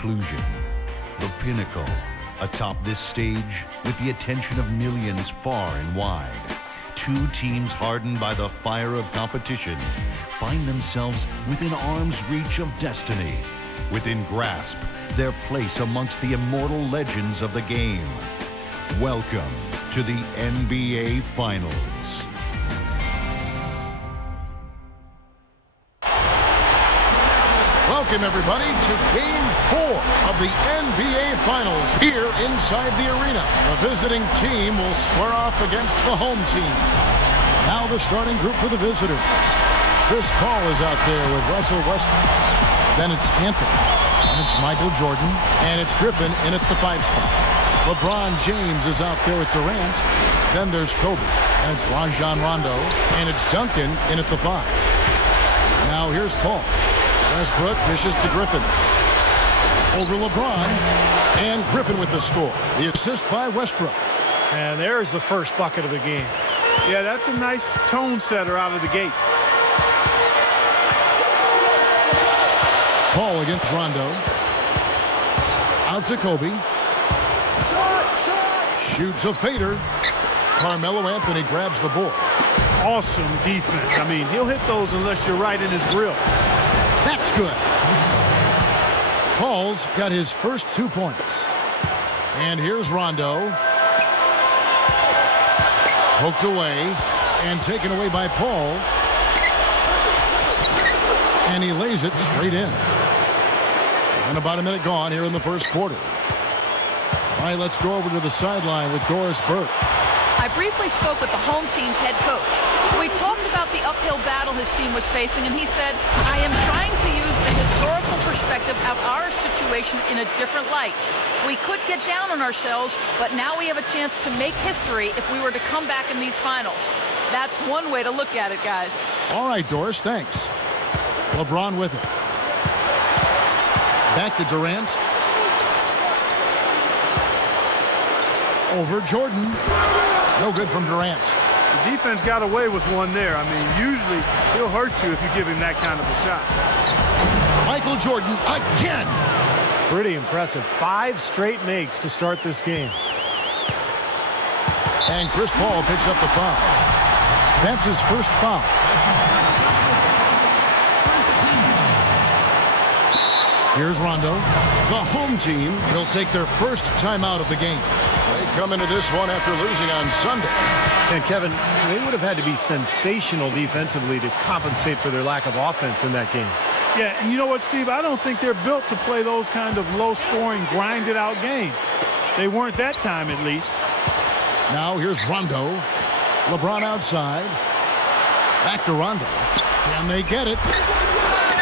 conclusion. The pinnacle. Atop this stage, with the attention of millions far and wide, two teams hardened by the fire of competition find themselves within arm's reach of destiny, within grasp their place amongst the immortal legends of the game. Welcome to the NBA Finals. Welcome, everybody, to Game 4 of the NBA Finals here inside the arena. The visiting team will square off against the home team. Now the starting group for the visitors. Chris Paul is out there with Russell Westbrook. Then it's Anthony. And it's Michael Jordan. And it's Griffin in at the 5 spot. LeBron James is out there with Durant. Then there's Kobe. And it's Rajon Rondo. And it's Duncan in at the 5. Now here's Paul. Westbrook dishes to Griffin. Over LeBron. And Griffin with the score. The assist by Westbrook. And there's the first bucket of the game. Yeah, that's a nice tone setter out of the gate. Paul against Rondo. Out to Kobe. Shoots a fader. Carmelo Anthony grabs the board. Awesome defense. I mean, he'll hit those unless you're right in his grill. That's good. Paul's got his first 2 points. And here's Rondo. Poked away and taken away by Paul. And he lays it straight in. And about a minute gone here in the first quarter. All right, let's go over to the sideline with Doris Burke. I briefly spoke with the home team's head coach. We talked about the uphill battle his team was facing, and he said, I am trying to use the historical perspective of our situation in a different light. We could get down on ourselves, but now we have a chance to make history if we were to come back in these finals. That's one way to look at it, guys. All right, Doris, thanks. LeBron with it. Back to Durant. Over Jordan. No good from Durant. The defense got away with one there. I mean, usually he'll hurt you if you give him that kind of a shot. Michael Jordan again. Pretty impressive. 5 straight makes to start this game. And Chris Paul picks up the foul. That's his first foul. Here's Rondo. The home team will take their first timeout of the game. They come into this one after losing on Sunday. And Kevin, they would have had to be sensational defensively to compensate for their lack of offense in that game. Yeah, and you know what, Steve? I don't think they're built to play those kind of low-scoring, grinded-out games. They weren't that time, at least. Now here's Rondo. LeBron outside. Back to Rondo. Can they get it?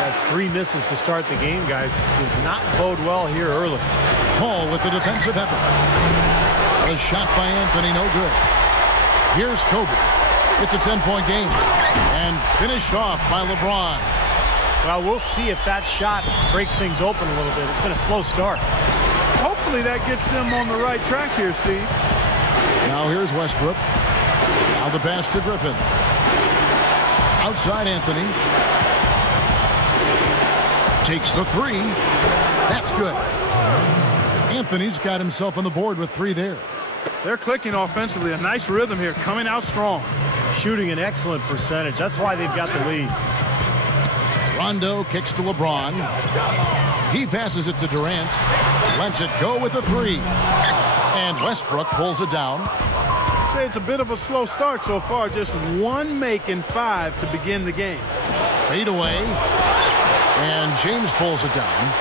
That's 3 misses to start the game, guys. Does not bode well here early. Paul with the defensive effort. The shot by Anthony, no good. Here's Kobe. It's a 10-point game. And finished off by LeBron. Well, we'll see if that shot breaks things open a little bit. It's been a slow start. Hopefully that gets them on the right track here, Steve. Now here's Westbrook. Now the pass to Griffin. Outside Anthony. Takes the 3. That's good. Anthony's got himself on the board with 3 there. They're clicking offensively. A nice rhythm here, coming out strong. Shooting an excellent percentage. That's why they've got the lead. Rondo kicks to LeBron. He passes it to Durant. Lets it go with a 3. And Westbrook pulls it down. I'd say it's a bit of a slow start so far. Just 1 make in 5 to begin the game. Fade away. And James pulls it down.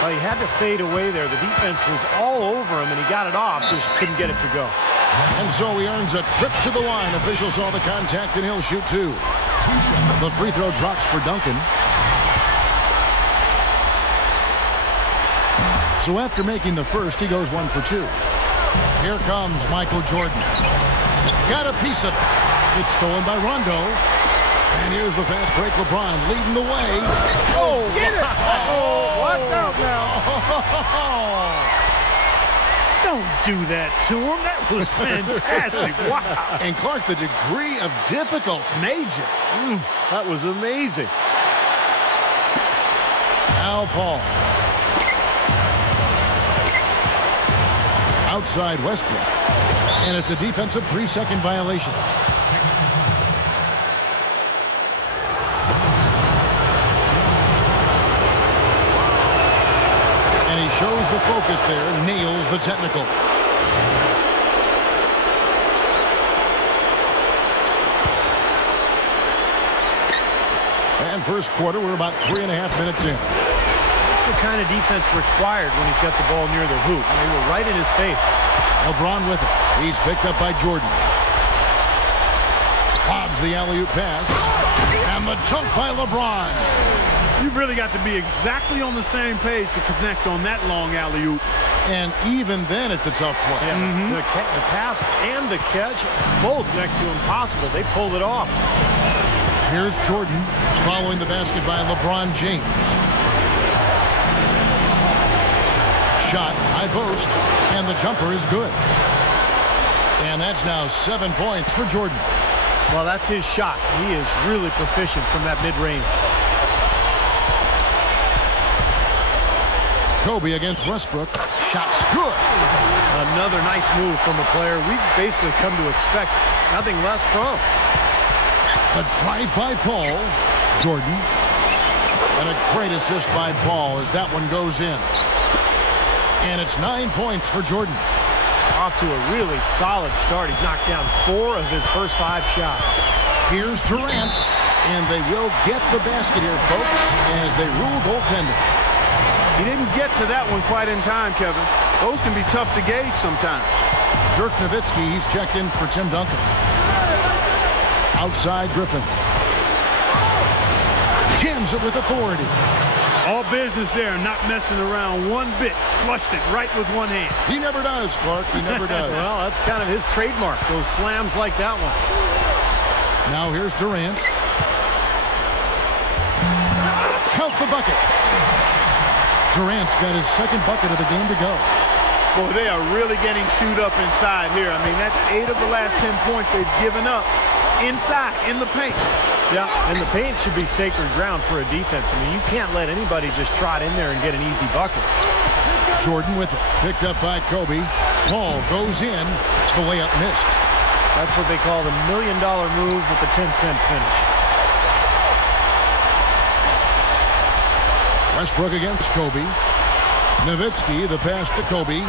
Well, he had to fade away there. The defense was all over him, and he got it off. Just couldn't get it to go. And so he earns a trip to the line. Officials saw the contact, and he'll shoot 2. The free throw drops for Duncan. So after making the first, he goes 1 for 2. Here comes Michael Jordan. Got a piece of it. It's stolen by Rondo. And here's the fast break. LeBron leading the way. Oh, get it! Oh, watch out now. Don't do that to him. That was fantastic. Wow. And Clark, the degree of difficulty. Major. That was amazing. Now Paul. outside Westbrook. And it's a defensive 3-second violation. And he shows the focus there, nails the technical. And first quarter, we're about 3.5 minutes in. That's the kind of defense required when he's got the ball near the hoop. They were right in his face. LeBron with it. He's picked up by Jordan. Lobs the alley-oop pass. And the dunk by LeBron. You've really got to be exactly on the same page to connect on that long alley-oop. And even then, it's a tough play. Yeah, the pass and the catch, both next to impossible. They pulled it off. Here's Jordan following the basket by LeBron James. Shot, high post, and the jumper is good. And that's now 7 points for Jordan. Well, that's his shot. He is really proficient from that mid-range. Kobe against Westbrook. Shot's good. Another nice move from a player we've basically come to expect nothing less from. The drive by Paul. Jordan. And a great assist by Paul as that one goes in. And it's 9 points for Jordan. Off to a really solid start. He's knocked down 4 of his first 5 shots. Here's Durant. And they will get the basket here, folks, as they rule goaltending. He didn't get to that one quite in time, Kevin. Those can be tough to gauge sometimes. Dirk Nowitzki, he's checked in for Tim Duncan. Outside Griffin. Jams it with authority. All business there, not messing around one bit. Flushed it right with one hand. He never does, Clark. He never does. Well, that's kind of his trademark, those slams like that one. Now here's Durant. Count the bucket. Durant's got his second bucket of the game to go. Boy, they are really getting chewed up inside here. I mean, that's 8 of the last 10 points they've given up inside, in the paint. Yeah, and the paint should be sacred ground for a defense. I mean, you can't let anybody just trot in there and get an easy bucket. Jordan with it. Picked up by Kobe. Paul goes in. The layup missed. That's what they call the $1 million move with the 10-cent finish. Westbrook against Kobe. Nowitzki, the pass to Kobe.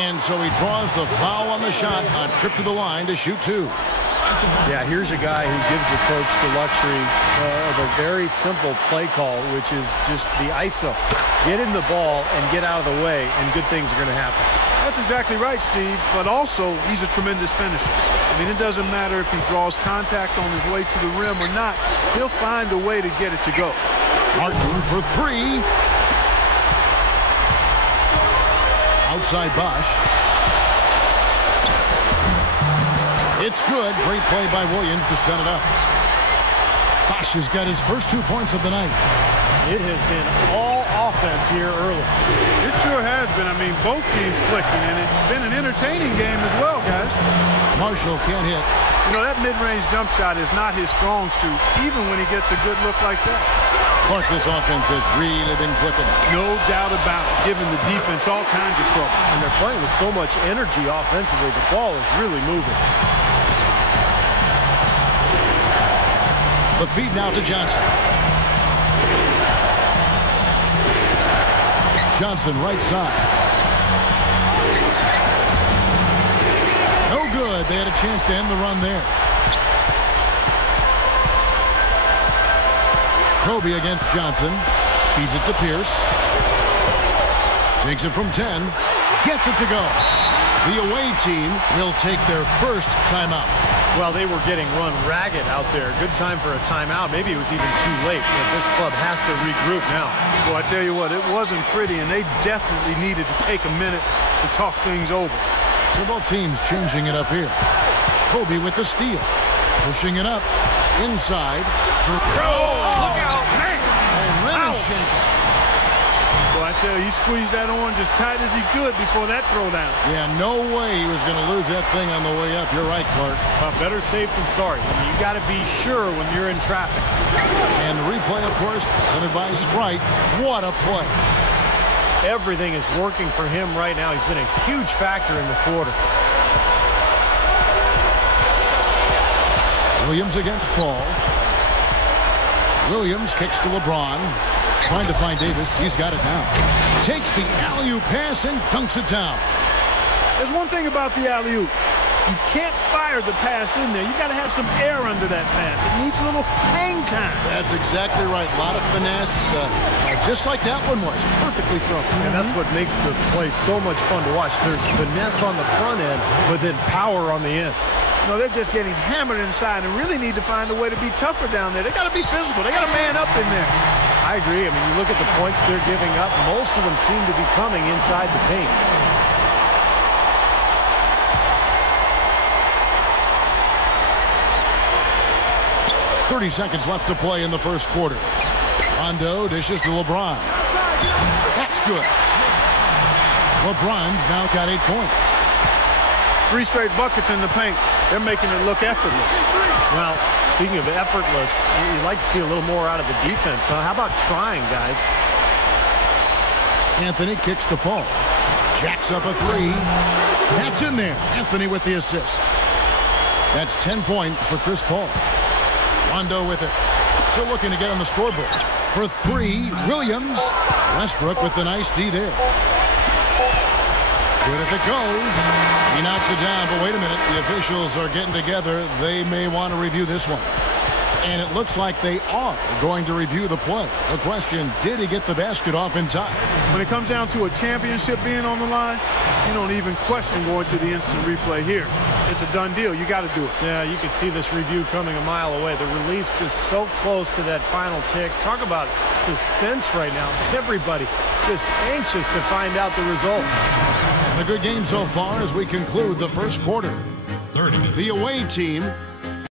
And so he draws the foul on the shot. A trip to the line to shoot 2. Yeah, here's a guy who gives the coach the luxury of a very simple play call, which is just the ISO. Get him the ball and get out of the way, and good things are going to happen. That's exactly right, Steve, but also he's a tremendous finisher. I mean, it doesn't matter if he draws contact on his way to the rim or not. He'll find a way to get it to go. Martin for 3. Outside Bosch. It's good. Great play by Williams to set it up. Bosch has got his first 2 points of the night. It has been all offense here early. It sure has been. I mean, both teams clicking, and it's been an entertaining game as well, guys. Marshall can't hit. You know, that mid-range jump shot is not his strong suit, even when he gets a good look like that. Clark, this offense has really been clicking. No doubt about it, giving the defense all kinds of trouble. And they're playing with so much energy offensively. The ball is really moving. The feed now to Johnson. Johnson right side. No good. They had a chance to end the run there. Kobe against Johnson. Feeds it to Pierce. Takes it from 10. Gets it to go. The away team will take their first timeout. Well, they were getting run ragged out there. Good time for a timeout. Maybe it was even too late, but this club has to regroup now. Well, I tell you what, it wasn't pretty, and they definitely needed to take a minute to talk things over. So both teams changing it up here. Kobe with the steal. Pushing it up. Inside. Look out, man! And rim is shaken. Well, I tell you, he squeezed that on as tight as he could before that throwdown. Yeah, no way he was going to lose that thing on the way up. You're right, Clark. Better safe than sorry. I mean, you got to be sure when you're in traffic. And the replay, of course, presented by Sprite. What a play. Everything is working for him right now. He's been a huge factor in the quarter. Williams against Paul. Williams kicks to LeBron. Trying to find Davis. He's got it now. Takes the alley-oop pass and dunks it down. There's one thing about the alley-oop. You can't fire the pass in there. You got to have some air under that pass. It needs a little hang time. That's exactly right. A lot of finesse, just like that one was. Perfectly thrown. And that's what makes the play so much fun to watch. There's finesse on the front end, but then power on the end. You know, they're just getting hammered inside and really need to find a way to be tougher down there. They got to be physical. They got to man up in there. I agree. I mean, you look at the points they're giving up. Most of them seem to be coming inside the paint. .30 seconds left to play in the first quarter. Rondo dishes to LeBron. That's good. LeBron's now got 8 points. 3 straight buckets in the paint. They're making it look effortless. Well, speaking of effortless, you'd like to see a little more out of the defense. How about trying, guys? Anthony kicks to Paul. Jacks up a 3. That's in there. Anthony with the assist. That's 10 points for Chris Paul. Rondo with it. Still looking to get on the scoreboard. For 3, Williams. Westbrook with the nice D there. Good if it goes. He knocks it down, but wait a minute. The officials are getting together. They may want to review this one. And it looks like they are going to review the play. The question, did he get the basket off in time? When it comes down to a championship being on the line, you don't even question going to the instant replay here. It's a done deal. You got to do it. Yeah, you can see this review coming a mile away. The release just so close to that final tick. Talk about suspense right now. Everybody just anxious to find out the result. A good game so far as we conclude the first quarter. The away team